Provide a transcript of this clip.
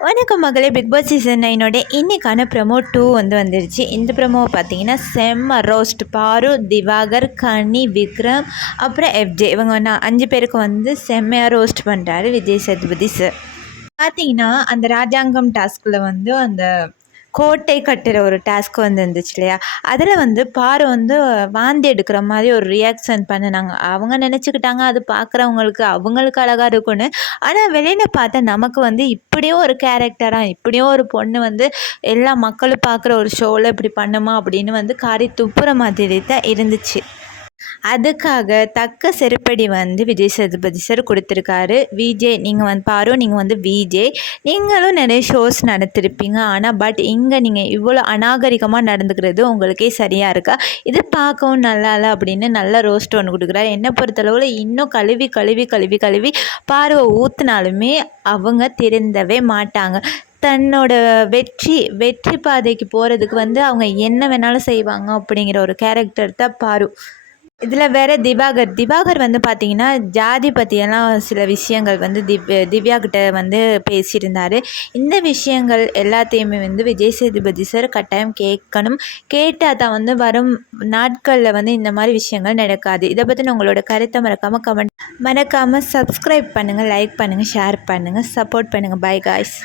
வணக்கம் மகளே big Boss season நைனோட இன்றைக்கான ப்ரமோ டூ வந்து வந்துருச்சு. இந்த ப்ரமோவை பார்த்தீங்கன்னா செம்ம ரோஸ்ட் பாரு திவாகர் கனி விக்ரம் அப்புறம் எஃப்ஜே இவங்க நான் அஞ்சு பேருக்கு வந்து செம்மையாக ரோஸ்ட் பண்ணுறாரு விஜய் சேதுபதி சார் பார்த்தீங்கன்னா அந்த ராஜாங்கம் டாஸ்கில் வந்து அந்த கோட்டை கட்டுற ஒரு டாஸ்க் வந்து இருந்துச்சு இல்லையா அதில் வந்து பாரு வந்து வாந்தி எடுக்கிற மாதிரி ஒரு ரியாக்ஷன் பண்ணினாங்க. அவங்க நினச்சிக்கிட்டாங்க அது பார்க்குறவங்களுக்கு அவங்களுக்கு அழகாக இருக்கும்னு. ஆனால் வெளியில் பார்த்தா நமக்கு வந்து இப்படியும் ஒரு கேரக்டராக இப்படியும் ஒரு பொண்ணு வந்து எல்லா மக்களும் பார்க்குற ஒரு ஷோவில் இப்படி பண்ணுமா அப்படின்னு வந்து காரி துப்புற மாதிரி தான் இருந்துச்சு. அதுக்காக தக்க செருப்படி வந்து விஜய் சேதுபதி சார் கொடுத்துருக்காரு. விஜே நீங்கள் வந்து பாரு நீங்கள் வந்து விஜே நீங்களும் நிறைய ஷோஸ் நடத்திருப்பீங்க. ஆனால் பட் இங்கே நீங்கள் இவ்வளோ அநாகரிகமாக நடந்துக்கிறது உங்களுக்கே சரியாக இருக்கா? இது பார்க்கவும் நல்லா இல்லை அப்படின்னு நல்ல ரோஸ்ட் ஒன்று கொடுக்குறாரு. என்னை பொறுத்தளவில் இன்னும் கழுவி கழுவி கழுவி கழுவி பார்வை ஊற்றுனாலுமே அவங்க திருந்தவே மாட்டாங்க. தன்னோட வெற்றி வெற்றி பாதைக்கு போகிறதுக்கு வந்து அவங்க என்ன வேணாலும் செய்வாங்க அப்படிங்கிற ஒரு கேரக்டர் தான் பாரு. இதில் வேறு திவாகர். திவாகர் வந்து பார்த்திங்கன்னா ஜாதி பற்றியெல்லாம் சில விஷயங்கள் வந்து திவ் திவ்யா கிட்ட வந்து பேசியிருந்தார். இந்த விஷயங்கள் எல்லாத்தையுமே வந்து விஜய் சேதுபதி சார் கட்டாயம் கேட்கணும். கேட்டால் தான் வந்து வரும் நாட்களில் வந்து இந்த மாதிரி விஷயங்கள் நடக்காது. இதை பற்றின உங்களோட கருத்தை மறக்காமல் கமெண்ட் மறக்காமல் சப்ஸ்கிரைப் பண்ணுங்கள் லைக் பண்ணுங்கள் ஷேர் பண்ணுங்கள் சப்போர்ட் பண்ணுங்கள் பை காய்ஸ்